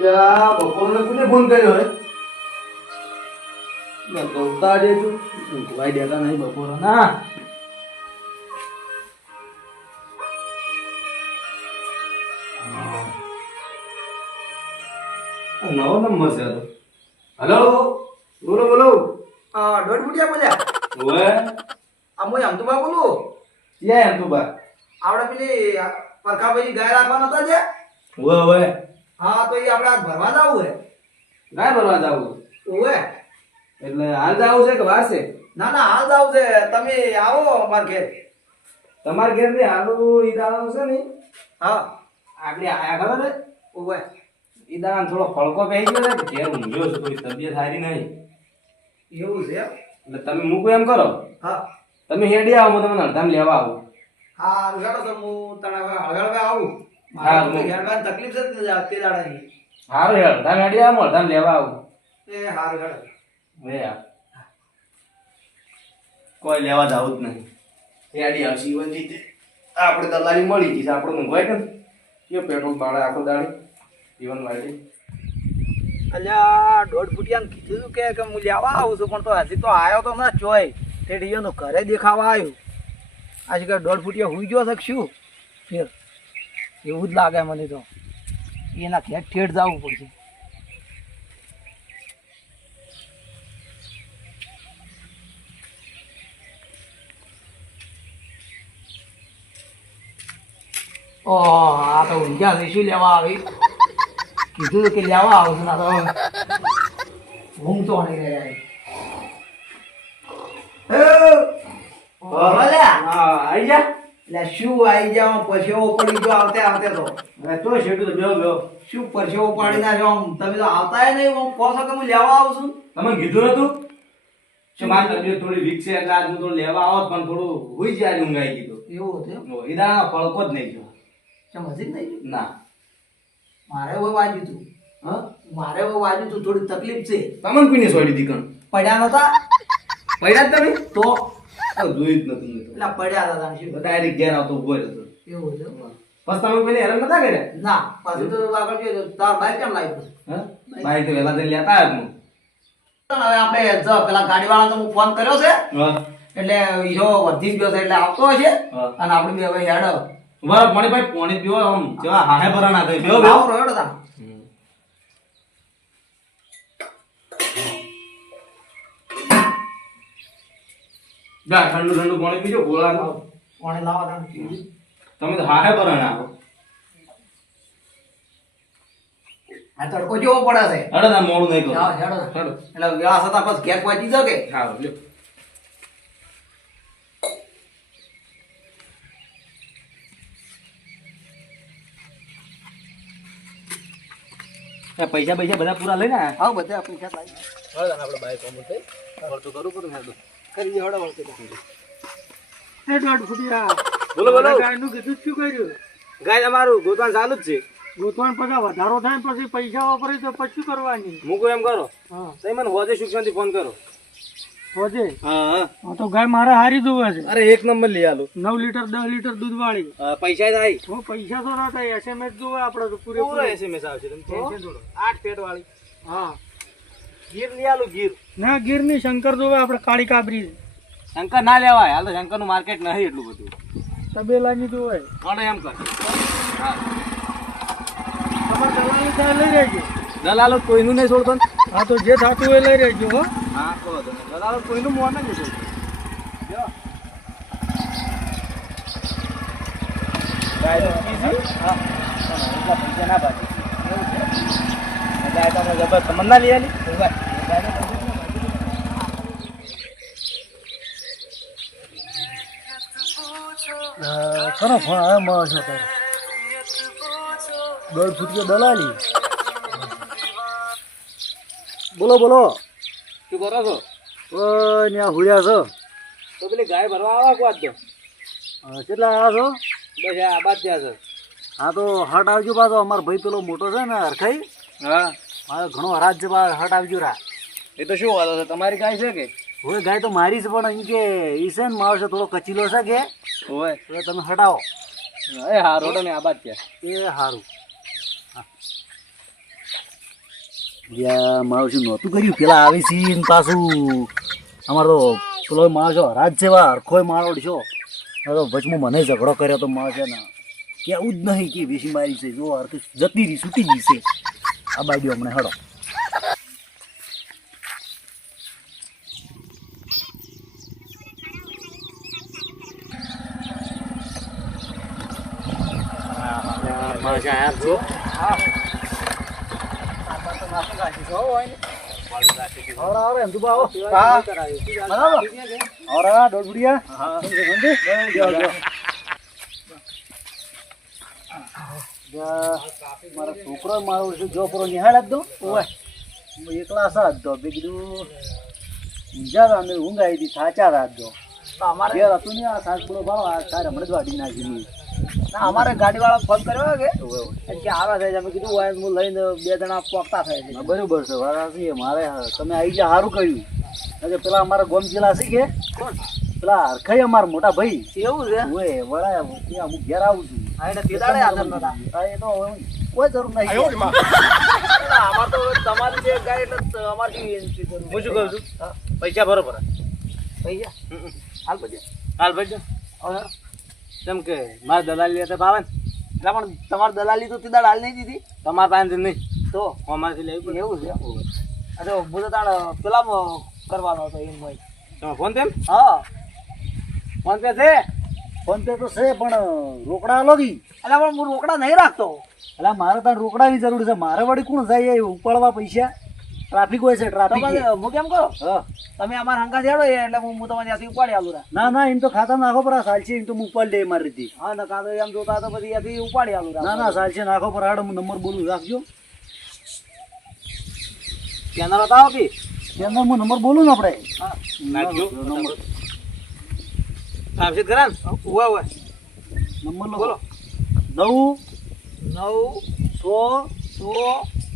યા બપોરને કોને ફોન કર્યો હે મેં તો ઉતારે તું ઊંઘવાઈ દેતા નહીં બપોર ના નવો નંબર છે તો હેલો બોલો બોલો દોઢ ફૂટિયા બોલ્યા ઓએ આમ હું અમતુબા બોલું યા એમ તું બા આપણે પેલી પરખાભાઈની ગાય રાખવા નતા જે ઓએ ઓએ હા તો એ આપણે આજ ભરવા જવું હે ગાય ભરવા જાવું ઓએ એટલે હાલ જાવું છે કે વાર છે ના ના હાલ જવું છે તમે આવો અમાર ઘેર તમાર ઘેર થી હાલું ઈ દાડો છે ને હા આગળ આયા ખબર છે ઓએ ઈ દાડા થોડો ફળકો બેહી ગયો છે ઘેર ઊંઘ્યો છે કોઈ તબિયત સારી નહીં એવું છે એમ? એટલે તમે મૂકો એમ કરો હા તમે હેડી આવો હું તમને અડધામ લેવા આવું હા રૂગાડો તો હું તને હવે હળગાડવા આવું હા, મારે હું- હેડવાની તકલીફ છે તે દાડાની સારું હેડ અડધામ હેડી આવો અડધામ લેવા આવું એ હારું હેડો વે યાર કોઈ લેવા જાવું જ નહીં હેડી આવશે ઈવન રીતે આપણે દલાલી મળી ગઈ છે આપણે ઊંઘવાય કે કયો પેટ્રોલ બાળે આખો દાડી ઈવન વાળી અલ્યા દોઢ ફૂટિયાને કીધું તું કે હું લેવા આવું છું પણ તો હજી તો આવ્યો તો ના ચોય તે ડીયોનું ઘરે દેખાવા આવ્યું આજે કે દોઢ ફૂટિયા હુઈ ગયો છે કે શું ફેર એવું જ લાગે મને તો એના ઘેર ઠેઠ જવું પડશે ઓહ આ તો ઊંઘ્યા છે શું લેવા આવી કીધું કે લેવા આવું છું ના તો ઊંઘ તો નહીં રહે આઈ જા એટલે શું આવી જાવ પરસેવો પડી ગયો આવતે આવતે તો તો શેઠું તો બેહો બેહો શું પરસેવો પાડી ના રહ્યો તમે તો આવતા નહીં હું કહો છો કે હું લેવા આવું છું તમે કીધું નતું કે મારી તબિયત થોડી વીક છે એટલે આજ હું થોડું લેવા આવત પણ થોડું હુઈ જાય ઊંઘાઈ ગયું એવું હતું ઈદા ફળકો જ નહીં જો ચમ હજી જ નહીં ના મારે હવે વાગ્યું તું હા મારે હવે વાગ્યું તું થોડી તકલીફ છે તમને કોઈને સોડી દીકણ પડ્યા નતા પડ્યા જ તમે તો જોઈ જ નતું મેં તો એટલે પડ્યા હતા શું ડાયરેક્ટ ઘેર આવતો ઉભો રહ્યો એવું છે બસ તમે કોઈ હેરાન નતા કર્યા ના પાછું તો આગળ જોઈએ તાર બાઈક કેમ લાવ્યું હા બાઈક તો વહેલા જઈને લેતા આવ્યો હું હવે આપણે પેલા ગાડીવાળાને તો હું ફોન કર્યો છે હા એટલે ઈરો વધી ગયો છે એટલે આવતો હશે હા. અને આપણે બી હવે હેડ વાહ મણિભાઈ પાણી પીવો આમ જેવા હાહે ભરા ના થાય બેહો બેહો આવો હેડ તા જા ઠંડુ ઠંડુ પાણી પીજો ગોળા પાણી લાવવા તા તમે તો હાહે ભરા ના આવો આ તડકો જેવો પડે છે અરે ના મોડું નહીં કરો હા હેડો હેડો. એટલે વેળા થતા પછી ઘેર પહોંચી જાવ કે હા લ્યો પૈસા પૈસા બધા પૂરા લઈને આયા હા બધા પૈસા લાવી હવે આપણે બાઈક કોમ થઈ ખર્ચો કરું કરું હેડો કરી દે હેડો વળતે દોઢ ફૂટિયા બોલો બોલો ગાયનું કીધું શું કર્યું ગાય તમારું ગોતવાનું ચાલુ જ છે ગોતવાન પગા વધારો થાય ને પછી પૈસા વાપરે તો પછી કરવાની મૂકો એમ કરો હા તઈ મને હોજે સુખશાંતિ ફોન કરો હોજે હા હા તો ગાય મારે હારી જોવે છે અરે એક નંબર લઈ આલો 9 લીટર 10 લીટર દૂધ વાળી પૈસા થાય હો પૈસા તો ના થાય એસએમએસ જોવે આપણે તો પૂરો પૂરેપૂરો એસએમએસ આવશે તમે ટેન્શન છોડો 8 પેટ વાળી હા ગીર લઈ આલો ગીર ના ગીરની શંકર જોવે આપણે કાળી કાબરી શંકર ના લેવાય હાલ તો શંકર નું માર્કેટ નહીં એટલું બધું તબેલાની જોવે કોણે એમ કર હા તમારે દલાલી થાય લઈ રહેજો દલાલો કોઈનું નહીં છોડતો ને હા તો જે થતું હોય લઈ રહેજો હો હા કહો તમે દલાલો કોઈનું મોં નહીં છોડતો ગાય તો પીધી? હા પણ એટલા પૈસા ના બાકી ગાય તો આપણે જબર તમન્ના લઈ આલી ગાય તો પૈસા ના બાકી. ખરો ફોન આવે મળે છે તારે 2 ફૂટિયા દલાલી બોલો બોલો શું કરો છો ઓય ત્યાં હુડ્યા છો તો પેલી ગાય ભરવા આવા કો આજ તો કેટલા આવ્યા છો બસ આ બાદ થયા છે હા તો હટ આવજો પાછો અમારો ભાઈ પેલો મોટો છે ને હરખાઈ હા મારે ઘણો હરાજ છે હટ આવજો રા એ તો શું વાતો છે તમારી ગાય છે કે હવે ગાય તો મારી છે પણ અહીં કે ઈ છે ને મારો છે થોડો કચીલો છે કે હોય એટલે તમે હટાવો એ હા રોડો ને આ બાદ થયા એ સારું યા મારું શું નહોતું કર્યું પેલા આવી છે ને પાછું અમારો પેલો માણસો હરાજ છે વા હરખોય મારો છો તો વચમાં મને ઝઘડો કર્યો તો માણસ છે ને કેવું જ નહીં કે વેસી મારી છે જો હરખ જતી રહી છૂટી ગઈ છે આ બાજુ હમણાં હડો મારો છોકરો મારો જો પરો નિહાળ આપતો એકલા સાથ દો બે કીધું ઊંઝા અમે ઊંઘ આવી હતી થાચા રાત દો અમારે ઘેર હતું ને આ સાત પૂરો ભાવ આ તારે હમણાં જ વાટી નાખી ના અમારે ગાડી વાળા ફોન કર્યો કે કે આવે છે અમે કીધું હોય હું લઈને 2 જણા પોકતા થાય છે બરોબર છે વારા છે મારે તમે આવી જા સારું કર્યું કે પેલા અમારા ગોમ જિલ્લા છે કે પેલા હરખાઈ અમારા મોટા ભાઈ એવું છે ઓય વળાય હું ઘેર આવું છું હા એટલે તેદાડે હાજર નતા હા એ તો હવે કોઈ જરૂર નહીં અમાર તો તમારી જે ગાય એટલે અમારી એન્ટ્રી કરું હું શું કહું છું પૈસા બરોબર પૈસા હાલ પછી હાલ ભાઈ હવે કેમ કે મારે દલાલી હતા ભાવે ને એટલે પણ તમારે દલાલી તો તેદાડ હાલ નહીં દીધી તમારા પાસેથી નહીં તો અમારેથી લેવી પડે એવું છે અરે હું તો તાણ પેલામાં કરવાનો હતો એમ ભાઈ તમે ફોન તેમ હા ફોન પે છે ફોન પે તો છે પણ રોકડા આલો કી એટલે પણ હું રોકડા નહીં રાખતો એટલે મારે તાર રોકડાની જરૂર છે મારે વળી કોણ જાય એ ઉપાડવા પૈસા ટ્રાફિક હોય છે ટ્રાફિક તમે હું કેમ કરો હા તમે અમારા હંકા જેડો એટલે હું તમને ત્યાંથી ઉપાડી આલું રા ના ના એમ તો ખાતા નાખો પર સાલ છે એમ તો હું ઉપાડી દે મારી રીતે હા ને કાં તો એમ જોતા તો પછી ત્યાંથી ઉપાડી આલું રા ના ના સાલ છે નાખો પર હાડો હું નંબર બોલું રાખજો સ્કેનર બતાવો કે એનો હું નંબર બોલું ને આપણે હા નાખજો નંબર આપશે ખરા ને ઉવા ઉવા નંબર બોલો 9 9 100 100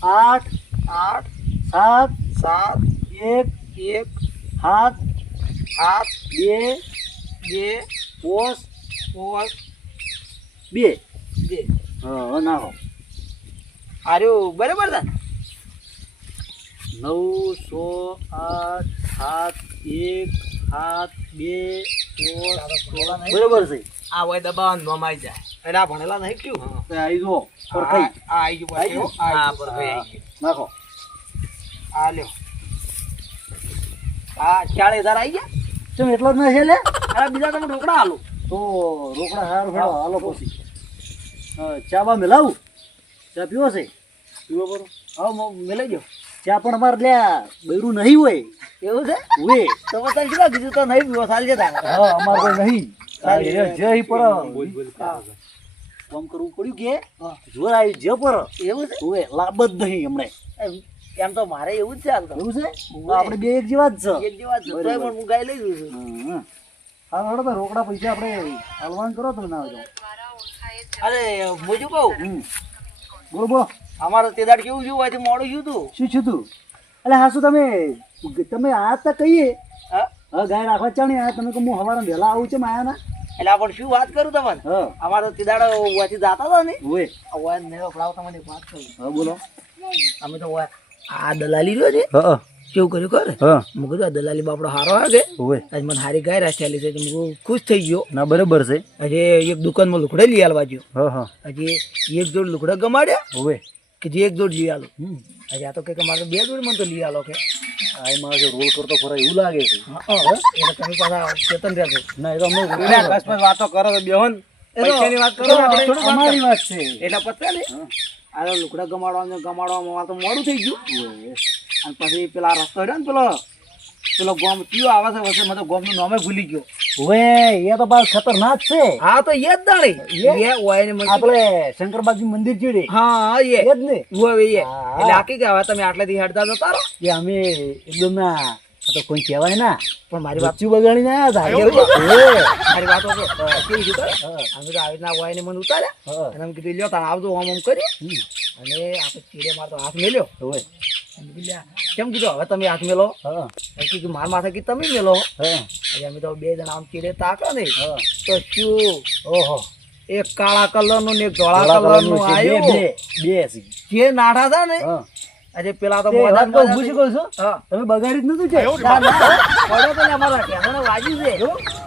8 8 7 7 1 1 7 8 2 2 પોસ 4 2 2 હા નાખો આર્યો બરાબર છે 9 100 8 7 1 7 2 બરોબર છે આ હોય દબાવવાનું નોમાઈ જાય અને આ ભણેલા નહીં કયું તે આવી જો પર કઈ આ આવી ગયું પાછું આ પર ભાઈ નાખો આ લ્યો આ 40,000 આવી ગયા ચમ એટલો જ ના છે લે અરે બીજા તમે રોકડા આલો તો રોકડા હાર ભેળો હાલો પછી ચા બા મેલાવું ચા પીવો છે પીવો બરો હા મેલાઈ ગયો ચા પણ અમારે લ્યા બૈરું નહીં હોય એવું છે હોય તો પછી કેટલા બીજું તો નહીં પીવો સાલ છે તારે હા અમારે કોઈ નહીં જય પર કામ કરવું પડ્યું કે જોર આવી જ પર એવું છે હોય લાભ જ નહીં હમણે એમ તો મારે એવું જ છે હાલ તો એવું છે આપણે બે એક જેવા જ છે એક જેવા જ છે. તોય પણ હું ગાય લઈ જઉં છું હા હા હળો તો રોકડા પૈસા આપણે હલવાન કરો તમે ના આવજો અરે હું શું કહું બોલો બોલો અમારે તે દાડ કેવું થયું હોય મોડું થયું તું શું છું તું એટલે હા શું તમે આ તો કહીએ હા હા ગાય રાખવા ચાણી આ તમે કહું હું હવારે વહેલા આવું છે આયા ના એટલે આ પણ શું વાત કરું તમને હા અમારે તે દાડ વાથી જાતા હતા ને હોય હોય ને પડાવ તમને એક વાત કરું હા બોલો અમે તો હોય આ દલાલી રહ્યો છે હા કેવું કર્યું કરે હા મેં કીધું આ દલાલી બાપડો હારો આવે હોય આજ મને હારી ગાય રાખેલી છે હું ખુશ થઈ ગયો ના બરાબર છે હજી એક દુકાનમાં લુકડે લઈ આલવા ગયો હા હા હજી એક જોડ લુકડા ગમાડ્યા હોય કે જે એક જોડ લઈ આલો હજી આ તો કે મારે 2 જોડ મને તો લઈ આલો કે આ મારે રોલ કરતો ખરા એવું લાગે છે એટલે તમે પાછા ચેતન રહેજો ના એ તો અમને બસ વાતો કરો તો બેહો ને પૈસાની વાત કરો આપણે અમારી વાત છે એટલે પતા ને આ લુકડા ગમાડવામાં તો મોડું થઈ ગયું અને પછી પેલા રસ્તો રહ્યો ને પેલો ગોમ કયો આવે છે વચ્ચે મને ગોમનું નામે ભૂલી ગયો હવે એ તો બાર ખતરનાક છે હા તો એ જ દાણી એ હોય ને મને આપણે શંકરબાજી મંદિર છે હા એ જ ને હોય એ એટલે આખી કે હવે તમે આટલેથી હેડતા જતા રહો કે અમે એકદમ ના આ તો કોઈ કહેવાય ના પણ મારી વાત બચ્ચું બગાડીને આવ્યા એવું? હતા મારી વાતો તો કેવી છે અમે તો આવી રીતના હોય ને મને ઉતાર્યા અને અમે કીધું લ્યો તારે આવજો આમ આમ કર્યું અને આપણે ચીડે મારતો હાથ મેલ્યો હોય અમે કીધું લ્યા, કેમ કીધું હવે તમે હાથ મેલો હા એમ કીધું માર માથે કીધું તમે મેલો હા એટલે અમે તો 2 જણા આમ ચીડે તાકો ને હા તો શું ઓહો એક કાળા કલરનું ને એક ધોળા કલરનું બે આવ્યું બે બે છે જે નાઠા હતા ને હા આજે પેલા તો તે વાત કહું, હું શું કહું છું? હા તમે બગાડી જ નતું કે ના, ના, પડ્યો તો ને અમારા ટેંગાને વાગ્યું છે.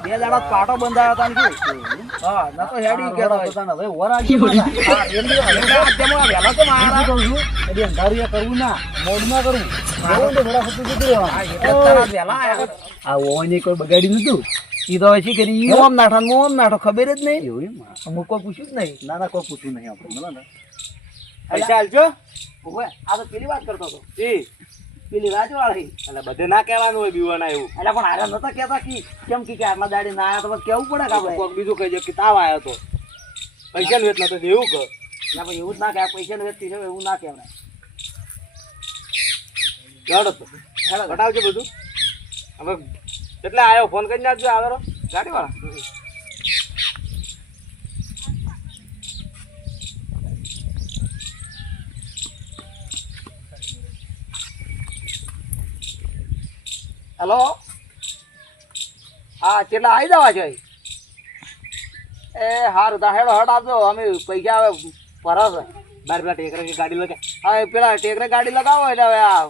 બે દાડા પાટો બંધાયો હતા ને શું? હા, ન તો હેડી ગયો તો. પોતાના હવે વરાગ્યો પાછા. હા, એમની હવે તેમાં વહેલા તો મારા. હું શું કહું છું? એટલે અંધારું કરવું ના, મોડું ના કરવું. બરોબર ને? થોડા ખોટું જતું રહેવાનું. હા, એટલે જ તારા વહેલા આયા. આ ઓવને કોઈ બગાડી નતું. ઈ તો હવે શી કરી? ઈ ઓમ નાઠો ને ઓમ નાઠો, ખબર જ નહીં. એવું એમ? હું કોઈ પૂછ્યું જ નહીં. ના ના, કોઈ પૂછ્યું નહીં આપણે, બોલો ને. પૈસા હાલજો. ઓવે, આ તો પેલી વાત કરતો હતો. પેલી રાજવાળી. એટલે બધે ના કહેવાનું હોય બીવાના એવું. એટલે પણ હારે નતા કહેતા કે કેમ કે આટલા દાડે ના આયા તો બસ કેવું પડે કે આપણે. કોક બીજું કહી દે કે તાવ આવ્યો તો પૈસા વેચ નતો એવું કર. ના ભાઈ એવું જ ના કહેવાય, પૈસા વેચતી છે એવું ના કહેવાય. લડો તો બતાવજો બધું. હવે એટલે આવ્યો ફોન કરી નાખજો આગળ ગાડીવાળા. હેલો, હા કેટલા આવી જવા છે? એ હારું તા હેડો હટ આપજો, અમે પૈસા હવે પરસ બાર પેલા ટેકરા કે ગાડી લગે હા પેલા ટેકરે ગાડી લગાવો એટલે હવે આ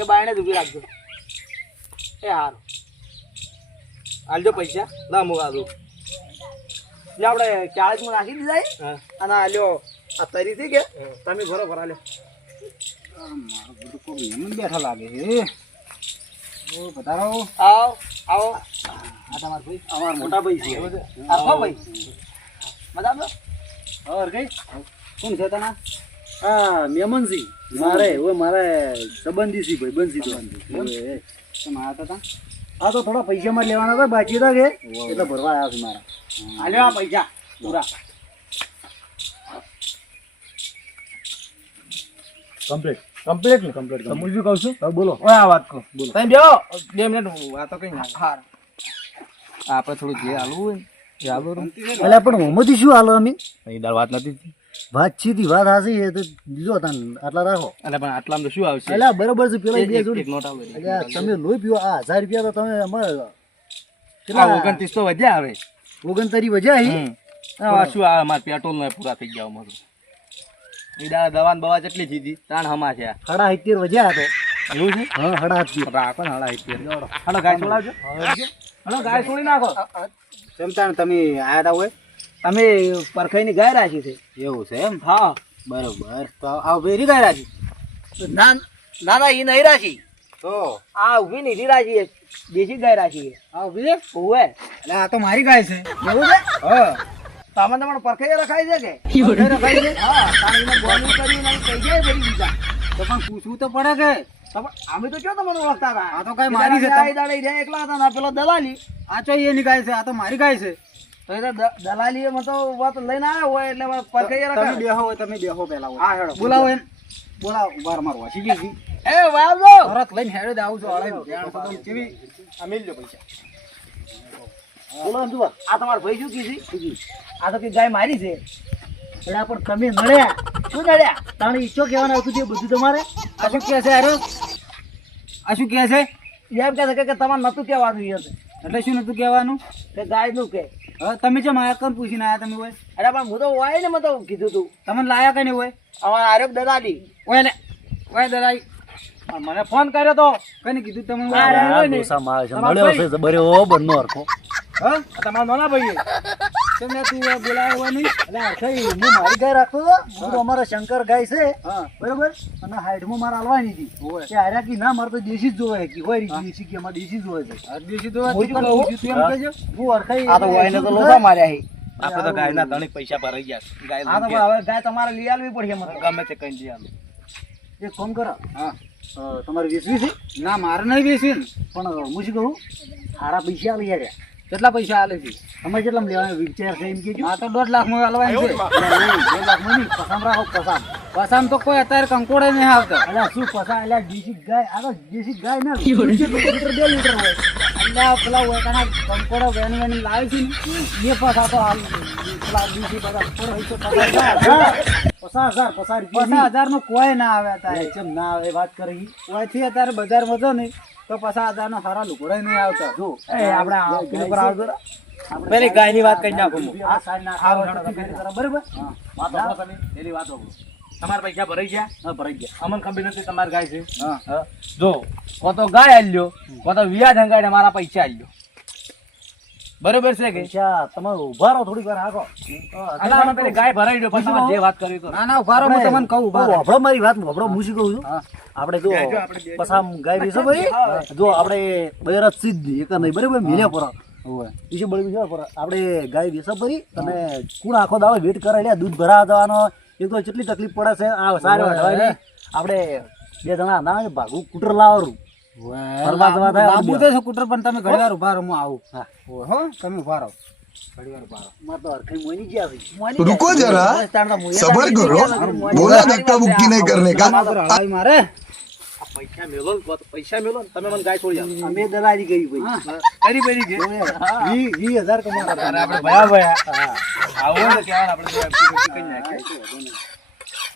એ બાયણે જ ઊભી રાખજો. એ હારું આલજો પૈસા ના હું આલું. એટલે આપણે 40 માં નાખી દીધા હા અને આ લ્યો આ તરી થી કે તમે બરોબર આ લ્યો. મારું બધું કોઈ એમ જ બેઠા લાગે છે. ઓ બતાવો. આવો આવો. આ તમારા ભાઈ, અમારા મોટા ભાઈ છે. આવો ભાઈ મજામાં? ઓર કઈ કોણ છે તને? હા, મેમનજી. મારે સંબંધી છે ભાઈ, બંધી તો તમે આયા હતા? હા, તો થોડા પૈસા માં લેવાના હતા, બાકી હતા કે એટલે ભરવા આવ્યા છે મારા. હાલ્યો આ પૈસા પૂરા. કમ્પ્લીટ કમ્પ્લીટ ને? કમ્પ્લીટ. હું શું કહું છું? હા, બોલો. ઓય આ વાત કહો. બોલો. તમે બેહો 2 મિનિટ વાતો કઈ ના. હાર આપણે થોડું જે હાલવું હોય ને એ હાલવું. એટલે પણ મોહમ્મદી શું હાલો અમે? એ દાળ વાત નથી. વાત સીધી વાત હાસી એ તો લીધો હતા ને, આટલા રાખો. એટલે પણ આટલામાં તો શું આવશે? એટલે બરોબર છે. પેલા બે જોડી એક નોટ આવે. એટલે તમે લોહી પીવો. આ 1000 રૂપિયા તો તમે અમારે કેટલા 29 તો વધ્યા આવે. 29 વજ્યા હી. આ શું આ અમાર પેટ્રોલ નો પૂરા થઈ ગયા અમારું. એ દાડા દવાન બવા કેટલી જીધી તાણ હમા છે. 70 વજ્યા હતો. એવું છે? હા, 70. રાખો ને હળા હાલો ગાય છોડાવજો. હાલો ગાય છોડી નાખો. ચમતાણ તમે આયા તા હોય? અમે પરખાઈની ગાય રાખી છે. એવું છે એમ? હા બરોબર. તો આ વેરી ગાય રાખી? ના ના ના, એ નહીં રાખી. તો આ ઉભી નીધી રાખી છે. દેશી ગાય રાખી છે. આ વેરી? ઓવે એટલે આ તો મારી ગાય છે. એવું છે? હા. સામાન તમારે પરખાઈ રખાય છે કે રખાય છે? હા, કારણ એમાં બોલી કરી ને પૈસા ભરી દીધા. તો પણ પૂછવું તો પડે કે. અમે તો ક્યાં તમને ઓળખતા હતા? આ તો કાંઈ મારી છે. ગાય દાડે રહ્યા એકલા હતા ને પેલો દલાલી. આ ચો એની ગાય છે, આ તો મારી ગાય છે. તો એ તો દલાલી એમાં તો વાત લઈને આવ્યા હોય એટલે પરખાઈ તમે રખાય. બેહો હોય, તમે બેહો પેલા હોય. હા હેડો બોલાવો એમ. બોલાવો. બાર મારો વાસી ગઈ છે. એ વાવજો. તરત લઈને હેડે જ આવું છું. હળાઈ ધ્યાન તો કેવી આ મિલ લો પૈસા. બોલો એમ જુઓ. આ તમારો ભાઈ શું કીધી? આ તો કે ગાય મારી છે. એટલે પણ તમે નડ્યા. શું નડ્યા? તાણે ઈચ્છો કહેવાનું હતું તે બધું તમારે. આ શું કહે છે? અરે આ શું કહે છે? એમ કહે છે કે તમારે નતું કહેવાનું એ હતું. એટલે શું નતું કહેવાનું? કે ગાય નું કે. હવે તમે જેમ આયા કોણ પૂછીને આયા તમે હોય? અરે પણ હું તો હોય ને મેં તો કીધું તું. તમને લાયા કઈ નહીં હોય? અમારા આરોપ દલાલી. ઓય ને ઓય દલાઈ મને ફોન કર્યો તો કઈ કીધું તમે હા તમારા નાના ભાઈ તમે તું બોલાયો હોય નહીં? એટલે હું મારી ગાય રાખતો હતો. હું તો અમારા શંકર ગાય છે. હા બરોબર. અને હાઈટમાં મારે હાલવાની હતી કે હાર્યા કે ના, મારે તો દેશી જ જોવે કે હોય રહી દેશી કે અમારે દેશી જોવે છે. દેશી જોવે હું શું કહું? તું એમ કહેજો. હું અરખાઈ આ તો હોય ને તો લોસા માર્યા છે. આપણે તો ગાયના ધણી પૈસા ભરાઈ ગયા. ગાય આ તો પણ હવે ગાય તમારે લઈ આવવી પડશે મતલબ. ગમે તે કઈ દે આલો. એક કામ કરો. હા તમારે વેચવી છે? ના, મારે નહીં વેચવી ને. પણ હું શું કહું, સારા પૈસા લઈ આવ્યા. કેટલા પૈસા આલે છે? તમે કેટલા લેવાના વિચાર છે એમ કેજો. આ તો 2 લાખ માં આલવાનું છે. 2 લાખ માં નહીં, પસામ રાખો પસામ. પસામ તો કોઈ અત્યારે કંકોડે નહીં આવતા. અલ્યા શું પસા? અલ્યા દેશી ગાય. આ તો દેશી ગાય ના લીટર 2 લીટર હોય. અલ્યા પેલા હોય કાના કંકોડો વેની લાવે છે ને એ પસા તો હાલ પેલા બીજી બધા થોડો હોય તો 50,000 50,000 નો કોઈ ના આવે અત્યારે. કેમ ના આવે વાત કરી? ઓયથી અત્યારે બજારમાં જો ને તો 50,000 નો સારા લુકડા નહીં આવતા. જો એ આપણે પેલું પર આવજો. પેલી ગાયની વાત કરી નાખો. બરોબર. વાત સાંભળો તમે. પેલી વાત સાંભળો. તમારા પૈસા ભરાઈ ગયા? હા ભરાઈ ગયા. અમને ખબર નથી તમારી ગાય છે. હા હા. જો કો તો ગાય આલ્યો, કો તો વ્યાજ હંગાડે મારા પૈસા આલ્યો. બરોબર છે કે? પૈસા તમે ઉભા રહો થોડીક વાર આગો. આના અમે પેલી ગાય ભરાઈ દો, પછી તમારે જે વાત કરી તો. ના ના ઉભા રહો, હું તમને કહું ઉભા રહો. વાપરો મારી વાત, વાપરો હું શું કહું છું. હા. આપણે જો પસામ ગાય બેસો ભાઈ, જો આપણે બૈરત સીધી એક નહીં બરાબર મિલ્યા પર બીજું બળી બીજો પર આપણે ગાય બેસો ભરી અને કુણ આખો દાડો વેટ કરે લે દૂધ ભરાવા જવાનો એક તો કેટલી તકલીફ પડે છે. આ સારો હટવાય આપણે બે જણા ના ભાગું કુટર લાવવાનું ફરવા જવા થાય લાંબુ તો છે કુટર, પણ તમે ઘણી વાર ઉભા રહો, હું આવું. હા. હો તમે ઉભા રહો, ઘણી વાર ઉભા રહો. મારે તો હરખાઈ મોની ગયા છે. रुको जरा सबर करो बोला धक्का मुक्की नहीं करने का ભાઈ મારે પૈસા મેલો ને, પૈસા મેલો ને, તમે મને ગાય છોડી આવો. અમે દલાલી ગઈ ભાઈ કરી પડી કે? 20,000 કમાતા અરે આપણે ભયા ભયા. આવો ને કહેવાય આપણે તો એપ્લિકેશન કરી નાખીએ.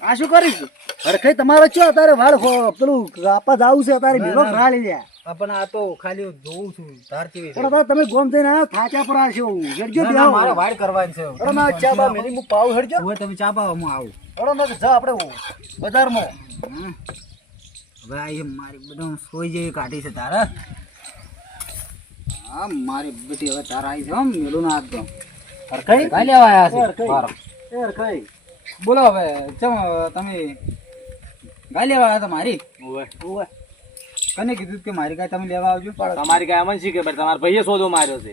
આ શું કરીશું? હરખાઈ તમારે ચો અત્યારે વાળ પેલું આપા જાવું છે અત્યારે મેલો રાળી લ્યા પણ આ તો ખાલી જોઉં છું ધાર કેવી છે. પણ અત્યારે તમે ગોમ થઈને આવ્યા થાચા પર આવશો હેડજો ના, બેહો. મારે વાડ કરવાની છે. અરે ના ચા બા મેલી હું પાવ હેડજો હવે તમે ચા પાવો, હું આવું. અરે ના જા આપણે બજારમાં હમ. હવે આ એ મારી બધું સોઈ જેવી કાઢી છે તારે. હા મારી બધી હવે તારા આવી છે હો, મેલું ના આપતો. હરખાઈ કાંઈ લેવા આવ્યા છે? હરખાઈ. બરાબર. એ હરખાઈ બોલો હવે ચમ તમે ગાય લેવા આવ્યા હતા મારી? ઓવે. ઓવે કને કીધું કે મારી ગાય તમે લેવા આવજો? તમારી ગાય અમને શી ખબર? તમારા ભાઈએ સોદો માર્યો છે.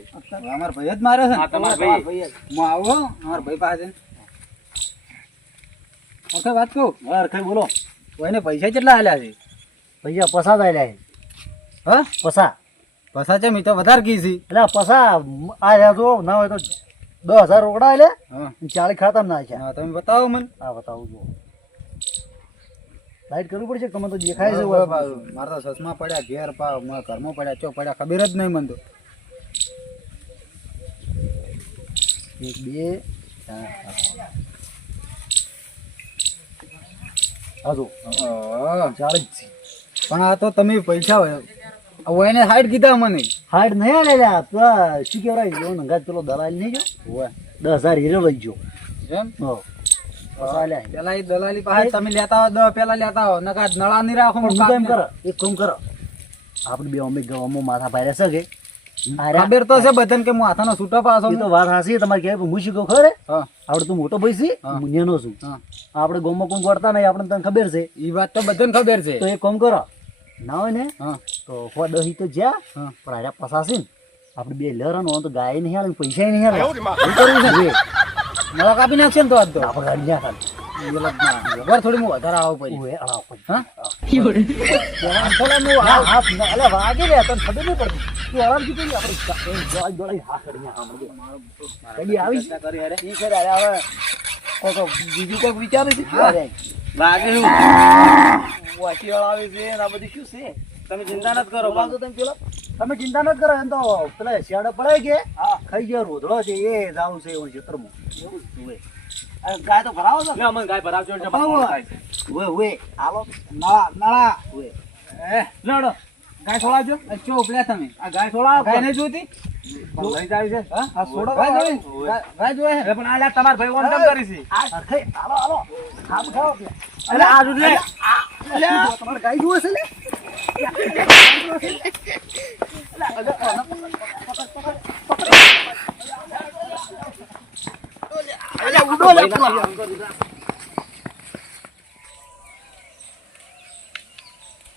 અમારા ભાઈ જ મારે છે હા, ને? તમારા ભાઈ. હું આવો અમારા ભાઈ પાસે. ઓકે વાત કહું, હા હરખાઈ બોલો એને પૈસા કેટલા આલ્યા છે? ભૈયા પસા થાય લ્યા હા પસા પૈસા છે, મેં તો વધારે કી છે. એટલે પસા આ રહ્યા જો ના હોય તો 10,000 રોકડા લે હા 40 ખાતા ના છે. હા, તમે બતાવો મને. હા બતાવું જો લાઈટ કરવું પડશે તમે તો દેખાય છે હવે પાછું મારા તો ચશ્મા પડ્યા ઘેર પાવ, મારા ઘરમાં પડ્યા ચો પડ્યા, ખબર જ નહીં મને તો. 1 2 હાજો હા, 40 છે. પણ આ તો તમે પૈસા હવે એને હાઈટ કીધા મને. હાઈટ નહીં લે લ્યા પેલા શું કહેવાય એવો નંગાત પેલો દલાલ નહીં જો હોય 10,000 હીરો લઈ ગયો એમ હો પસા લ્યા પેલા એ દલાલી પાસે તમે લેતા હો, 10 પેલા લેતા હો, નકા નળા નહીં રાખો. પણ હું તો એમ કરો એક કામ કરો આપણે બે અમે ગવામાં માથા ભાઈ રહેશે કે ખબર તો છે બધાને કે હું હાથાનો છૂટો પાછો. એ તો વાત હાસી તમારે કહેવાય પણ હું શું કહું ખબર હા આપણે તું મોટો ભાઈ છે હા. હું નેનો છું હા, આપણે ગોમાં કોણ ગોળતા નહીં આપણે તને ખબર છે એ વાત તો બધાને ખબર છે. તો એક કામ કરો ના હોય ને હા તો 10 તો જ્યાં હા. પણ આડા પસાશે ને આપણે બે લહેરાનો તો ગાય નહીં હાલે પૈસા નહીં હાલે એવું કરવું છે? નળા કાપી નાખશે ને તો આજ તો. આપણે ગાડી ના હાલે વાર થોડી હું વધારે આવું પડી. ઓય અળાવ પછી. હા થોડા નું આ હાથ ન- અલા વાગી રહ્યા તને ખબર નહીં પડતી તું આરામથી કરી આપણે જોઈ દોડી હાથ કરીને કદી આવી છે? કરી અરે ઈ કરે અરે હવે કોક બીજું કોઈક વિચારે છે શું અરે લાગે શું? વાટી વાળા છે ને આ બધી શું છે તમે ચિંતા નથી કરો. બોલાવો તો તમે પેલા તમે ચિંતા ન કરો એમ તો પેલા શેડો પડાય કે ખાઈ ગયો રોધડો છે એ જાવું છે એવું ક્ષેત્રમાં એવું જ હોય. આ ગાય તો ભરાવો છો લે, અમને ગાય ભરાવજો એટલે ભરાવો. પાછું થાય છે. ઓય ઓય હાલો નળા નળા ઓય એ લેવડો. ગાય છોડાવજો. ચો ઉપડ્યા તમે. આ ગાય છોડાવો. ગાય નહીં જોતી? લઈ જાય છે. હા આ છોડો ગાય ગાય જોઈ? જોઈ? ગાય જોઈ હે? અરે પણ આ લ્યા તમારા ભાઈ ઓન કેમ કરી છે? આ ખાઈ હાલો હાલો ખાવ ખાવ અરે આ જો લે. તમારે ગાય જુએ છે લે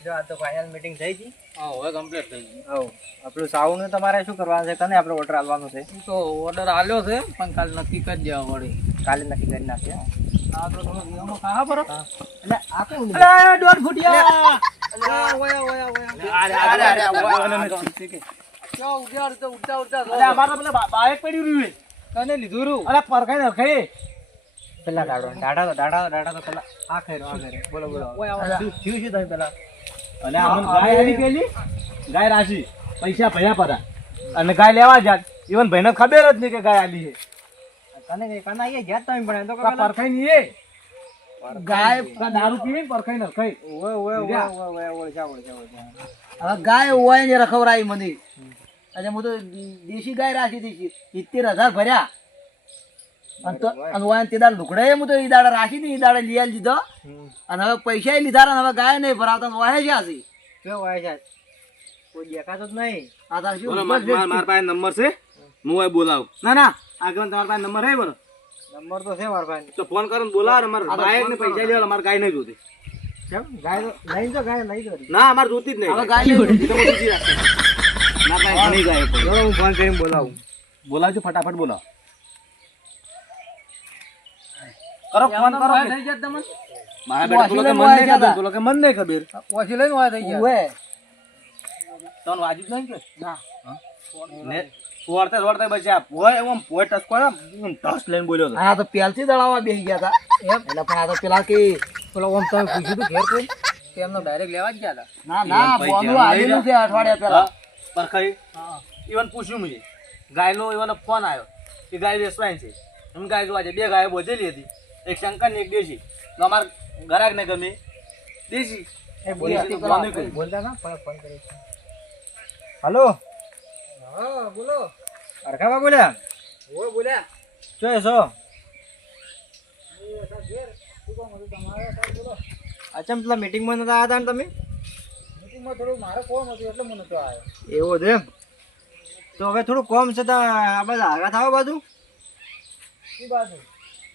જો આ તો ફાઇનલ મીટિંગ થઈ ગઈ. હા હવે કમ્પ્લીટ થઈ ગઈ. હા આપણું સાઉન્ડ તમારે શું કરવાનું છે? કને આપણે ઓર્ડર આલવાનો છે? તો ઓર્ડર આલ્યો છે પણ કાલે નક્કી કરી દેવા વળી. કાલે નક્કી કરી નાખીએ. આ તો થોડો નિયમો ખાવા પડો. એટલે આ કોણ? અરે દોઢ ફૂટિયા. અરે ઓયા ઓયા ઓયા. ચો ઉડ્યા તો ઉડતા ઉડતા. અરે અમારે તો પેલા બાઈક પડ્યું રહ્યું છે. કને લીધું રૂ? અરે પરખાઈ ને ખાઈ. પેલા દાડા તો પેલા આ ખાઈ આ ખાઈ. બોલો બોલો. શું તમે પેલા અને આમને ગાય આવી ગયેલી. ગાય રાશી પૈસા ભયા પરા અને ગાય લેવા જાત. ઈવન ભાઈને ખબર જ નહીં કે ગાય આલી છે. કને કને આયા ગયા તમે પણ તો આ પરખાઈ ની એ ગાય આ દારૂ પીને પરખાઈ ન ખાઈ. ઓય ઓય ઓય ઓય ઓળજા ઓળજા ઓળજા. હવે ગાય હોય ને રખવરાઈ મને અને હું તો દેશી ગાય રાખી દીધી 70,000 ભર્યા અને ઓય તે દાડે લુગડે હું તો ઈ દાડે રાખી દી ઈ દાડે લઈ આલી દીધો અને હવે પૈસા લીધા ને હવે ગાય નહીં ભરાવતા ઓય છે આસી કેવો હોય છે કોઈ દેખાતો જ નહીં આ તાર શું મારા પાસે નંબર છે હું અહીં બોલાવું ના ના આગળ તમારા પાસે નંબર હે બરો નંબર તો છે મારા પાસે તો ફોન કરો ને બોલાવો મારે બાઈક ને પૈસા લેવા મારે ગાય નહીં જોતી કેમ ગાય લઈ જો ગાય લઈ જો ના અમારે જોતી જ નહીં હવે ગાય નહીં ના ભાઈ ઘણી ગાય ચલો હું ફોન કરીને બોલાવું બોલાવજો ફટાફટ બોલાવો કરો ફોન કરો થઈ જાય તમને મારા બેટા તો કે મન નહીં ખબર ઓછી લઈને ઓય થઈ ગયા ઓય તને વાજુ જ નહીં કે ના ને રોડતે બચ્યા પોય એમ પોય ટસ કોરા ટસ લઈને બોલ્યો તો આ તો પેલથી દળાવા બેસી ગયા હતા એમ એટલે પણ આ તો પેલા કે પેલો ઓમ તમે પૂછ્યું હતું ઘેર કોઈ કે એમનો ડાયરેક્ટ લેવા જ ગયા હતા ના ના બોનું આવેલું છે અઠવાડિયા પહેલા પર ખરી ઈવન પૂછ્યું મને ગાયનો ઈવન ફોન આવ્યો કે ગાય વેચવાની છે એમ ગાય જોવા છે બે ગાયો બોધેલી હતી એક શંકર ને એક દેશી તો અમાર ઘરાક ને ગમે દેશી બોલતા ના ફોન કરે હલો હા બોલો અરખાબા બોલ્યા ઓ બોલ્યા શું છો અચ્છા પેલા મીટિંગમાં નતા આવ્યા હતા ને તમે મીટિંગમાં થોડું મારે કોમ હતું એટલે મને તો આવ્યો એવું છે તો હવે થોડું કોમ છે તો આ બાજુ આગા થાવ બાજુ શું બાજુ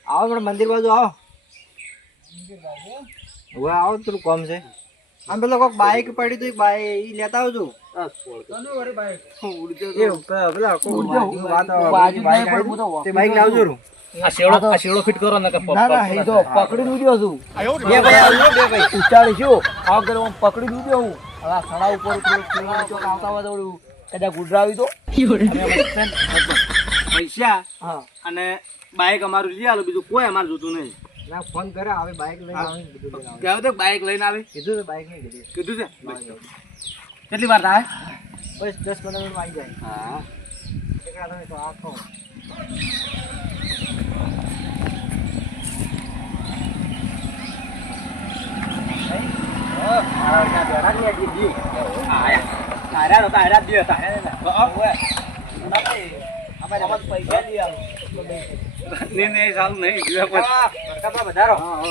આવો આપણે મંદિર બાજુ આવો હવે આવો થોડું કોમ છે આમ પેલો કોઈક બાઈક પડી તો બાઈક લેતા આવજો બાઈક લાવજો આ શેડો ફિટ કરો ને કે ના ના એ તો પકડી લીધો છું બે ભાઈ ઉચાડી છું આ વખતે હું પકડી લીધો હું હવે આ સડા ઉપર થોડું ચોક આવતા હોય થોડું કદાચ ગુડરાવી તો પૈસા હા અને બાઈક અમારું લઈ આલો બીજું કોઈ અમારે જોતું નહીં ના ફોન કરે આવે બાઈક લઈને આવે કીધું કહેવું તો બાઈક લઈને આવે કીધું બાઈક નહીં કીધું કીધું છે કેટલી વાર થાય બસ 10-15 મિનિટમાં આવી જાય હા એકડા તમે તો આખો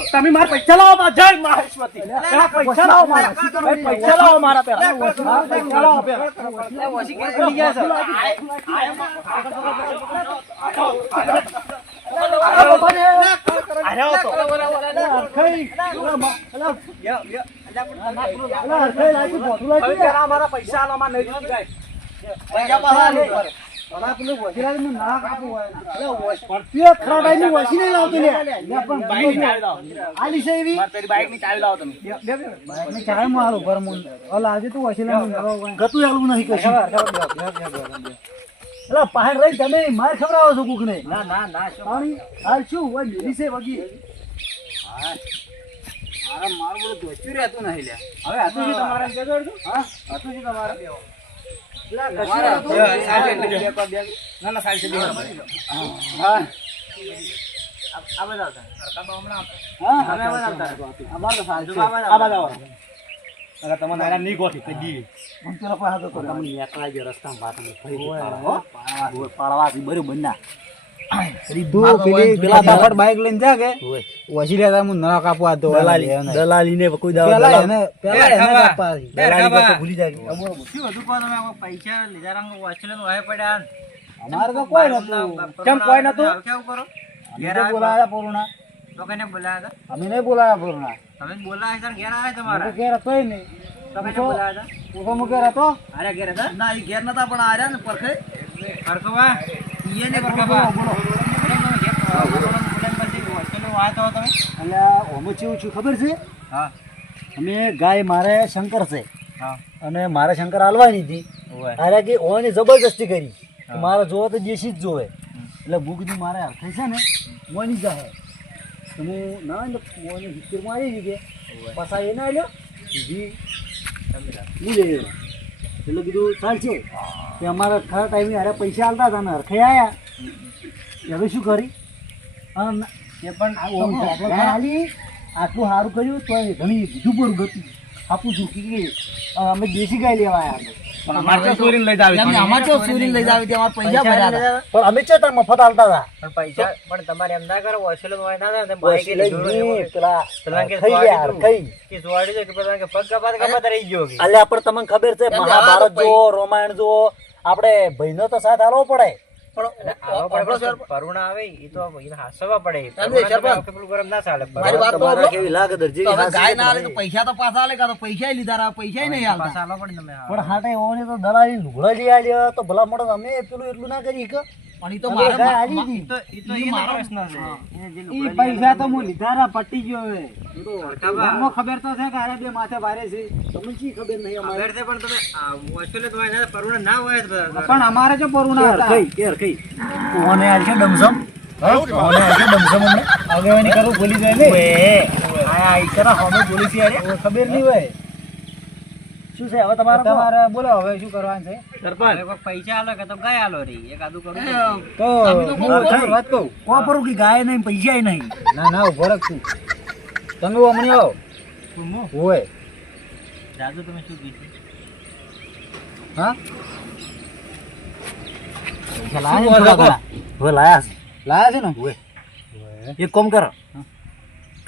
તમે મારા પૈસા લાવો જય મહેશ્વતી પૈસા લાવો મારા પૈસા લાવો મારા પૈસા લાવો મારા પૈસા લો મારા પહાડ રહી તમે માર ખવડાવો છો કુક ને ના ના ના હાલ શું હોય લેડી છે વગી મારું બધું ધોચ્યું રહેતું નહીં લ્યા હવે હતું છે તમારે હા હતું છે તમારે ના ના સાઈડ છે હા તમે નાના નહીં ગોઠી કદી પાડવાથી બરોબર ના બાઈક લઈને જા કે વસી લેતા હું ના કાપવા તો દલાલી ને કોઈ ભૂલી જાય શું હતું કહો તમે પૈસા લીધા રંગ વાંચલે વાય પડ્યા અમારે તો કોઈ નતું કેમ કોઈ નતું કેવું કરો બોલાયા પૂર્ણા તો કને બોલાયા હતા અમે નહીં બોલાયા પૂર્ણા તમે બોલાયા હતા ઘેર આવ્યા તમારા ઘેર હતો નહીં તો કને બોલાયા હતા હું ઘેર હતો અરે ઘેર હતા ના એ ઘેર નતા પણ આર્યા ને પરખે પરખવા ઈએ ને પરખવા એટલે અમે કેવું છું ખબર છે હા અમે ગાય મારે શંકર છે હા અને મારે શંકર હાલવાની હતી અરે કે ઓને જબરદસ્તી કરી કે મારે જોવો તો દેશી જ જોવે એટલે ભૂખ દી મારે હરખાઈ છે ને મોની જાહે તો હું ના ને મોને હિસ્ટરમાં આવી ગઈ કે પાછા એ ના લ્યો સીધી હું લઈ ગયો એટલે કીધું ચાલશે કે અમારા ખરા ટાઈમે અરે પૈસા હાલતા હતા ને હરખાઈ આવ્યા હવે શું કરી એ પણ ખાલી આટલું સારું કર્યું તો ઘણી બીજું પર ગતું આપું છું કે અમે દેશી ગાય લેવા આવ્યા પણ અમારે તો ચોરીને લઈ જાવી એમને અમારે તો ચોરીને લઈ જાવી હતી, અમારે પૈસા ભર્યા હતા. પણ અમે ચેતા મફત આલતા હતા. પણ પૈસા પણ તમારે એમ ના કરો વસૂલ હોય ના થાય પછી લઈ ગઈ, પેલા કે ખાઈ ગયા, ખાઈ. કે જોડી દે કે પેલા કે પગ કપાત રહી ગયો કે અલ્યા પણ તમને ખબર છે મહાભારત જો રામાયણ જો આપણે ભાઈનો તો સાથ આલવો પડે. પરુણા આવે એ તો એને હાસવા પડે. તમે સરપંચ. પેલું ગરમ ના ચાલે. મારી વાત તો તમારે સાંભળો. કેવી લાગે દરજી તો હવે ગાય ના આલે તો પૈસા તો પાછા આલે, કાં તો પૈસા લીધા રહ્યા, પૈસા નહીં આલતા. પાછા આલવા પડે તમે. પણ હાટે ઓને તો દલાલી લુગડા લઈ આલ્યા તો ભલા મોડો અમે પેલું એટલું ના કરી કે પણ ઈ તો અમે મારે ગાય આલી હતી. ઈ મારો પ્રશ્ન છે. ઈ પૈસા તો હું લીધા રા પટી ગયો હવે ગામમાં ખબર તો છે કે આરે બે માથે ભારે છે તમને શી ખબર નહીં અમારે. ખબર છે પણ તમે વસૂલ તો હોય ને પરુણા ના હોય તો પણ અમારે જો પરું ના હતા કેર કઈ ઓને આલ છે ડમસમ ઓને આલ છે ડમસમ અમને આગેવાની કરવું ભૂલી જાય ને ઓએ આ ઈકરા હોમે બોલી છે અરે ખબર નહીં હોય શું છે હવે તમારે તમારે બોલો હવે શું કરવાનું છે સરપંચ કોઈ પૈસા આલો કે તો ગાય આલો રહી એક આદુ કરું તો હું વાત કહું કોપરું કે ગાય નહીં પૈસા નહીં. ના ના ઉભો રાખ તું તમે હમણાં આવો હોય દાદુ તમે શું કીધું હા હવે લાયા છે. લાયા છે ને એક કામ કરો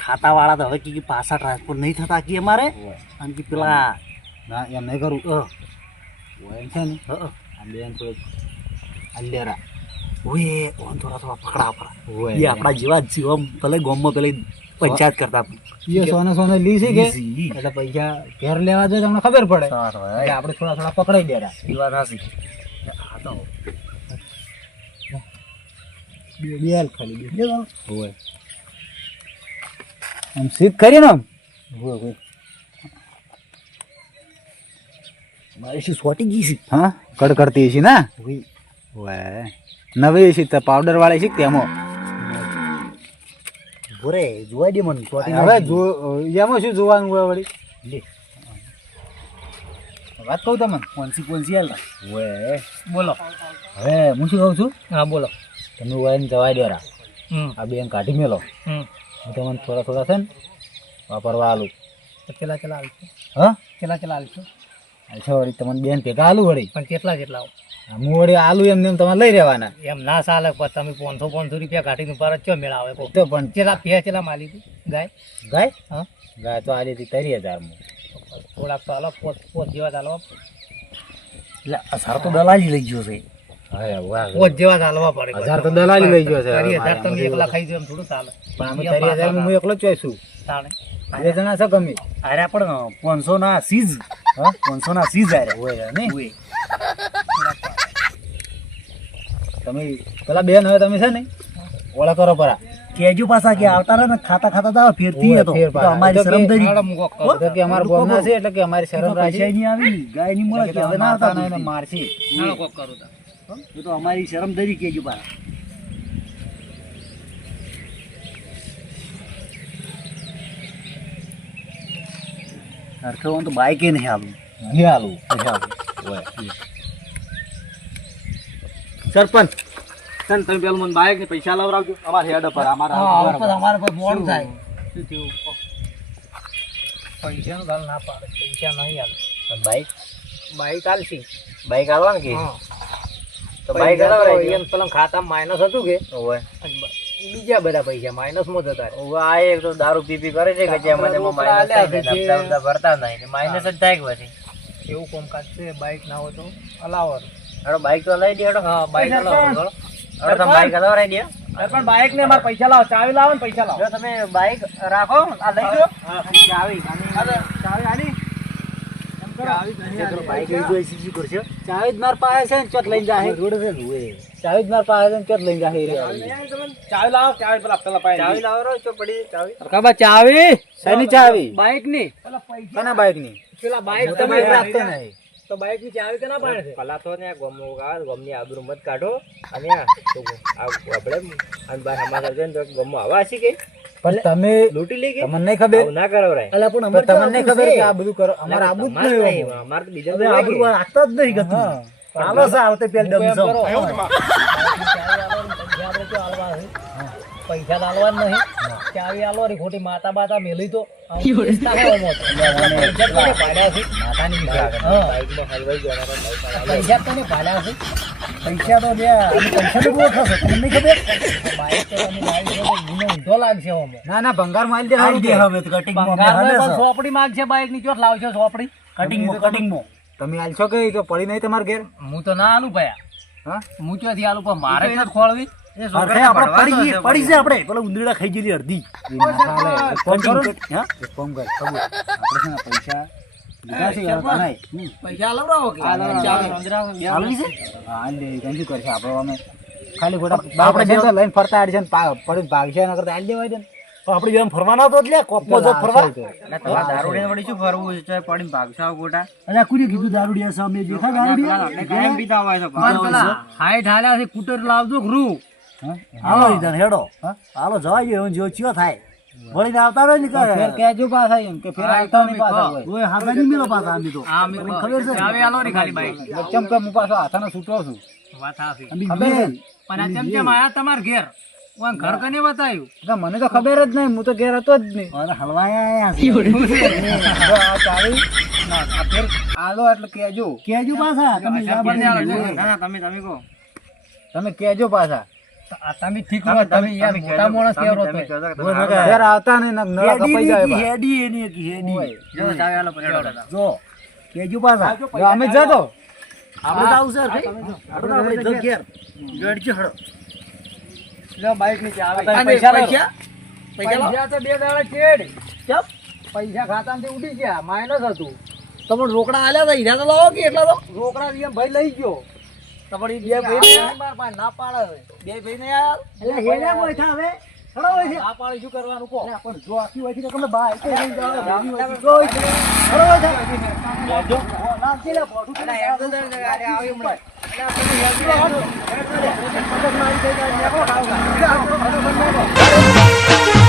ખાતા વાળા તો હવે કે પાછા ટ્રાન્સફર નહીં થતા કે અમારે અને કે પેલા ના એમ નહીં કરું અ, હોય છે ને અ, આ બેન તો અલ્લેરા ઓએ ઓન થોડા થોડા પકડા પકડા હોય એ આપણા જેવા જ જીવમ ભલે ગામમાં પેલી પંચાયત કરતા એ સોને સોને લી છે કે લીસી. એટલે પૈસા ઘેર લેવા જોઈએ તમને ખબર પડે સાત હોય. એટલે આપણે થોડા થોડા પકડાઈ દેરા એ વાત હાચી. આ તો બેલ ખાલી બે હોય આમ સીધ કરી ને આમ હોય હોય મારી શું સોટી ગઈ છે. હા કડકડતી છે ને ઓય, હોય નવી છે તો પાવડર વાળી છે તેમાં ભોરે જોવા દે મને સોટી હવે જો એમાં શું જોવાનું હોય વળી લે વાત કહું તમને કોન્સિક્વન્શિયલ ના હોય બોલો. હવે હું શું કહું છું હા બોલો. તમે વાઈને જવા દો રા હમ આ બેન કાઢી મેલો હમ હું તમને થોડા થોડા છે ને વાપરવા આલું. તો કેટલા કેટલા આલશો હા કેટલા આલશો અચ્છા વળી તમને બેન ભેગા આલું વળી પણ કેટલા હું વળી આલુ એમને એમ તમારે લઈ રહેવાના એમ ના ચાલે પણ તમે 500 રૂપિયા કાઢીને ઉપર જ ચો મેળાવે કહો તો પણ કેટલા પેલા માલી હતી ગાય ગાય હા ગાય તો આલી હતી 30,000 માં. થોડાક તો હાલો પોત જેવા ચાલવા એટલે અસાર તો દલાલી લઈ ગયો છે. પોત જેવા ચાલવા પડે 1000 તો દલાલી લઈ ગયો છે 30,000 તમે એકલા ખાઈ જાવ એમ થોડું ચાલે પણ અમે 30,000 માં હું એકલો જ ચોઈશું તાણે બે જણા છે કમી અરે પણ 500 ના સીઝ હા 500 ના સીઝ આરે હોય નહીં ઓય. તમે પેલા બેન હવે તમે છે ને ઓળા કરો પરા કેજો પાછા કે આવતા રહે ને ખાતા ખાતા તો ફેરતી હતો ફેર તો અમારી શરમ ધરી હાલો મુકો કરો. તો કે અમારા બોમના છે એટલે કે અમારી શરમ પૈસા રાખી નહીં આવી ગાય નહીં મળે કે હવે ના મારતા આવતા નહીં ને મારશી હાલો કોક કરું તા. એ તો અમારી શરમ ધરી કેજો પાછા. અરખો તો બાઈકે નહીં આવું નહીં આલું સરપંચ તને તમે પેલું મને બાઈક ને પૈસા લાવરાવજો અમારે હેડ પર હા, હવે પછી અમારે પછી મોડું થાય. શું થયું કહો. પૈસાનું ગાલ ના પાડે પૈસા નહીં આલે બાઈક બાઈક આલશી બાઈક આવવાનું કે તો બાઈક આલવરાય એમ પેલા ખાતામાં માઇનસ હતું કે ઓય બીજા બધા પૈસા માઇનસ માં જતા રહે. ઓય આ એક તો દારૂ પીપી કરે છે કે જેમાં તેમાં માઇનસ થાય છે હપ્તા હપ્તા ભરતા નહીં માઇનસ જ થાય કે પછી એવું કામકાજ છે બાઈક ના હોય તો અલાવર અરે બાઈક તો લઈ દે હેડો હા બાઈક અલાવર અરે તમે બાઈક અલાવરાઈ દે પણ બાઈક ને અમારે પૈસા લાવો ચાવી લાવો ને પૈસા લાવો જો તમે બાઈક રાખો આ લઈ જો ચાવી ચાવી આની બાઈક લઈ જો સીસી કરશે ચાવી જ માર પાસે છે ને ચોટ લઈને જાહે રોડ છે જોએ ચાવી જ માર પાસે છે ને ચોટ લઈને જાહે ચાવી લાવો ચાવી પેલા પાસે ચાવી લાવો છો પડી ચાવી કાબા ચાવી શેની ચાવી બાઈક ની કના બાઈક ની પેલા બાઈક તમે રાખતો નહીં તો બાઈક ની ચાવી કેના પાડે છે પલા તો ને ગમની આબરૂ મત કાઢો અને આ આપણે અને બાર હમાસા છે ને તો ગમો આવા હશે કે પણ તમે લૂંટી લે કે તમને નહીં ખબર ના કરાવરાય અલા પણ પણ તમને નહીં ખબર કે આ બધું કરો અમારે આબુ જ નહીં અમાર તો બીજા હવે આબરૂ રાખતા જ નહીં ગતું. હાલો સા આવતે પેલ ડમસમ. પૈસા લાવવા નહીં તો ચાવી આલો રી ખોટી માતા બાતા મેલી તો પૈસા કોને ભાડ્યા છે પૈસા કોને ભાડ્યા છે પૈસા તો દે પૈસા તો બહુ થશે તમને નહીં ખબર બાઈક તો તમે લાવી છે તો ઊંધો લાગશે ઓમો ના ભંગાર માલ દે હાલ દે હવે કટિંગ સોપડી માંગશે બાઈક ની ચોટ લાવશો સોપડી કટિંગ તમે આલશો કે તો પડી નહીં તમારે ઘેર હું તો ના આલું ભયા હા હું ચોથી આલું પણ મારે ક્યાં ખોળવી પડી છે આપણે પેલા ઉંદરડા ખાઈ ગયેલી અડધી પૈસા લવડાવો કે ખાલી ખોટા આપણે લઈને ફરતા આડી છે પડી ભાગશે એના કરતા આલી દેવાય ને આપણે જેમ ફરવાના તો એટલે કોપમાં જો ફરવા દારૂડિયા વળી શું ફરવું છે પડીને ભાગશાવ ગોટા અરે કુરી કીધું દારૂડિયા સામે દેખા દારૂડિયા કાયમ પીતા હોય છે હાઈટ હાલ્યા છે કુટર લાવજો રૂ હાલો ઈધર હેડો હાલો જવા ગયો જો ચિયો થાય વળીને આવતા રહે ને ફેર કેજો પાછા એમ કે ફેર આવતા નહીં પાછા ઓય હાથા ની મેલો પાછા આમી તો ખબર છે ચાવી આલો રી ખાલી બાઈક ચમ કે હું પાછો હાથાનો છૂટો છું વાત હાસી ખબર છે પણ આ ચમ ચમ આયા તમાર ઘેર ઓન ઘર કને બતાવ્યું મને તો ખબર જ નહીં હું તો ઘેર હતો જ નહીં અરે હલવાયા આયા આ ચાવી ના આ ફેર આલો એટલે કેજો પાછા તમે કહો તમે કેજો પાછા તમે ઠીક રહો તમે યાર મોટા માણસ કેવો તો ઘેર આવતા નહીં નળા કપાઈ જાય હેડી એની હેડી જો ચાવી આલો પછી જો કેજો પાછા અમે જતો આપણે તો આવશે આપણે તો ઘેર ગડજો હડો લો બાઈક ની ચાવી પૈસા તો 2 દાડા ચેડ ચપ પૈસા ખાતામાંથી ઉડી ગયા માઇનસ હતું તમને રોકડા આલ્યા હતા હીરા તો લાવો કે એટલા તો રોકડા એમ ભાઈ લઈ ગયો તમારી બે ભાઈ ના પાડે બે ભાઈ ને યાર એટલે હેડા બેઠા હવે હડો હોય છે ના પાડી શું કરવાનું કો પણ જો આખી હોય છે તો તમને બાઈક લઈને જાવ રેડી હોય છે જો હડો હોય છે જો ના કેલા બોડું અરે યાર તો આવી હમણાં મદદ મારી દે